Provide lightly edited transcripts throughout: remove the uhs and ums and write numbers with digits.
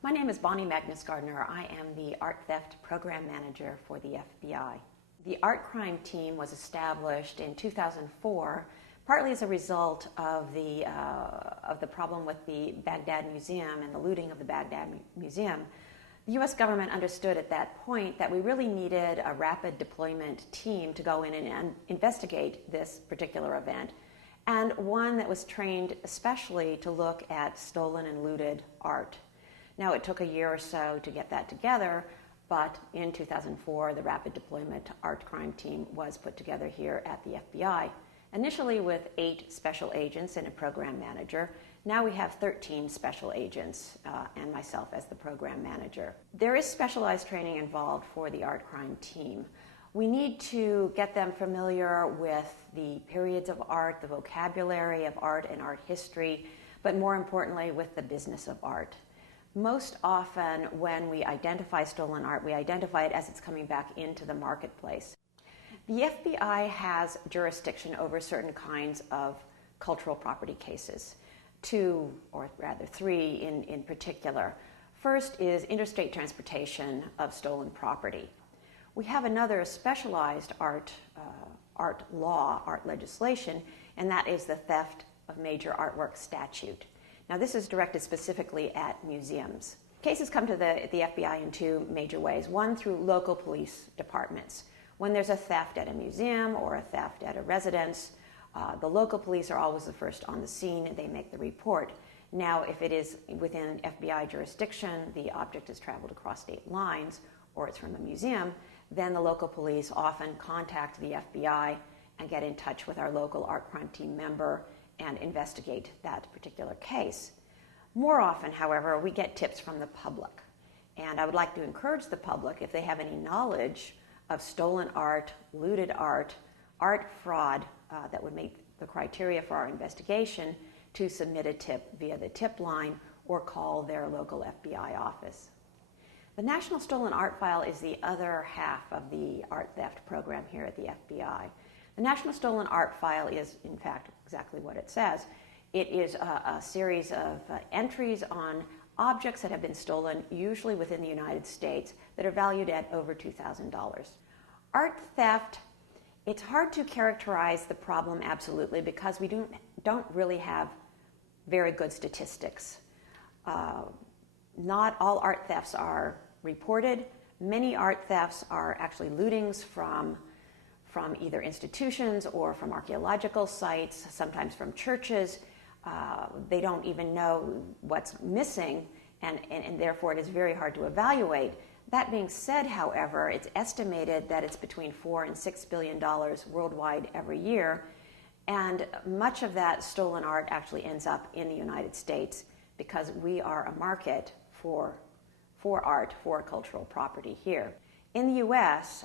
My name is Bonnie Magnus Gardner. I am the Art Theft Program Manager for the FBI. The Art Crime Team was established in 2004, partly as a result of the problem with the Baghdad Museum and the looting of the Baghdad Museum. The U.S. government understood at that point that we really needed a rapid deployment team to go in and investigate this particular event, and one that was trained especially to look at stolen and looted art. Now, it took a year or so to get that together, but in 2004, the Rapid Deployment Art Crime Team was put together here at the FBI, initially with 8 special agents and a program manager. Now we have 13 special agents and myself as the program manager. There is specialized training involved for the Art Crime Team. We need to get them familiar with the periods of art, the vocabulary of art and art history, but more importantly, with the business of art. Most often when we identify stolen art, we identify it as it's coming back into the marketplace. The FBI has jurisdiction over certain kinds of cultural property cases, 2, or rather 3 in particular. First is interstate transportation of property. We have another specialized art law, art legislation, and that is the theft of major artwork statute. Now, this is directed specifically at museums. Cases come to the FBI in 2 major ways. One, through local police departments. When there's a theft at a museum or a theft at a residence, the local police are always the first on the scene and they make the report. Now, if it is within FBI jurisdiction, the object has traveled across state lines, or it's from a museum, then the local police often contact the FBI and get in touch with our local art crime team member and investigate that particular case. More often, however, we get tips from the public. And I would like to encourage the public, if they have any knowledge of stolen art, looted art, art fraud that would meet the criteria for our investigation, to submit a tip via the tip line or call their local FBI office. The National Stolen Art File is the other half of the art theft program here at the FBI. The National Stolen Art File is, in fact, exactly what it says. It is a series of entries on objects that have been stolen, usually within the United States, that are valued at over $2,000. Art theft, it's hard to characterize the problem absolutely because we don't really have very good statistics. Not all art thefts are reported. Many art thefts are actually lootings from either institutions or from archaeological sites, sometimes from churches. They don't even know what's missing, and therefore it is very hard to evaluate. That being said, however, it's estimated that it's between $4 and $6 billion worldwide every year, and much of that stolen art actually ends up in the United States because we are a market for art, for cultural property here. In the U.S.,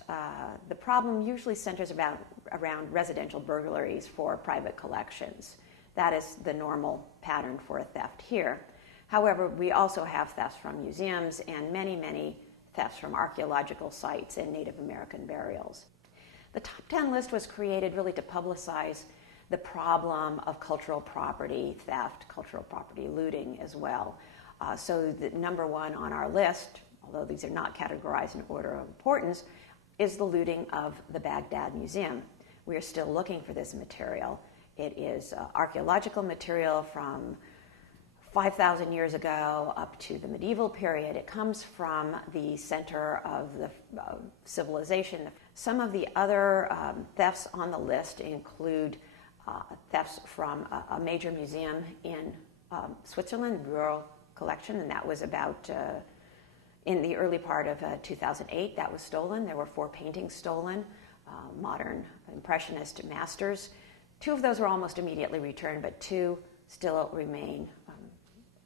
the problem usually centers around residential burglaries for private collections. That is the normal pattern for a theft here. However, we also have thefts from museums and many, many thefts from archaeological sites and Native American burials. The top 10 list was created really to publicize the problem of cultural property theft, cultural property looting as well. So the number 1 on our list, although these are not categorized in order of importance, is the looting of the Baghdad Museum. We are still looking for this material. It is archaeological material from 5,000 years ago up to the medieval period. It comes from the center of the civilization. Some of the other thefts on the list include thefts from a major museum in Switzerland, the Bureau Collection, and that was about in the early part of 2008. That was stolen. There were 4 paintings stolen, modern impressionist masters. 2 of those were almost immediately returned, but 2 still remain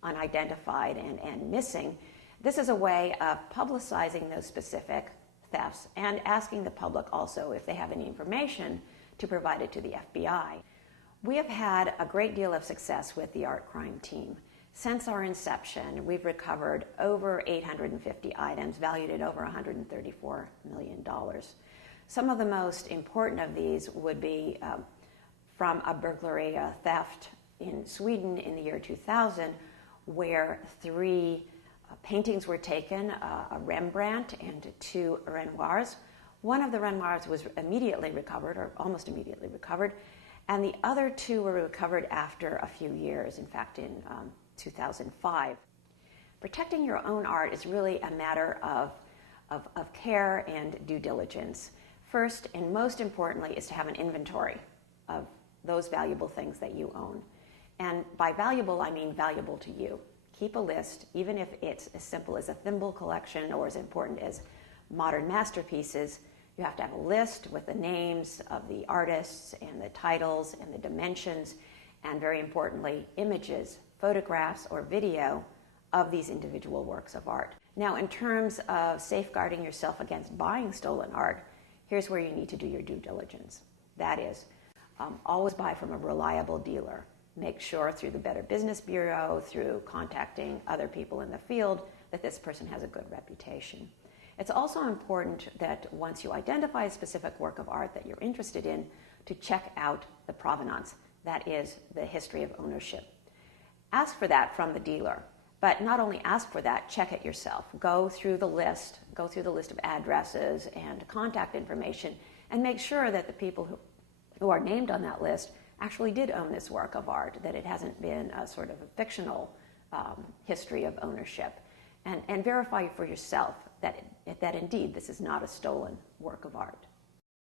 unidentified and missing. This is a way of publicizing those specific thefts and asking the public also if they have any information to provide it to the FBI. We have had a great deal of success with the art crime team. Since our inception, we've recovered over 850 items valued at over $134 million. Some of the most important of these would be from a burglary, a theft in Sweden in the year 2000, where 3 Paintings were taken, a Rembrandt and two Renoirs. One of the Renoirs was immediately recovered, or almost immediately recovered, and the other two were recovered after a few years, in fact in 2005. Protecting your own art is really a matter of care and due diligence. First, and most importantly, is to have an inventory of those valuable things that you own. And by valuable, I mean valuable to you. Keep a list, even if it's as simple as a thimble collection or as important as modern masterpieces. You have to have a list with the names of the artists and the titles and the dimensions, and very importantly, images, photographs, or video of these individual works of art. Now, in terms of safeguarding yourself against buying stolen art, here's where you need to do your due diligence. That is, always buy from a reliable dealer. Make sure through the Better Business Bureau, through contacting other people in the field, that this person has a good reputation. It's also important that once you identify a specific work of art that you're interested in, to check out the provenance, that is, the history of ownership. Ask for that from the dealer, but not only ask for that, check it yourself. Go through the list of addresses and contact information, and make sure that the people who are named on that list actually did own this work of art, that it hasn't been a sort of a fictional history of ownership, and verify for yourself that indeed this is not a stolen work of art.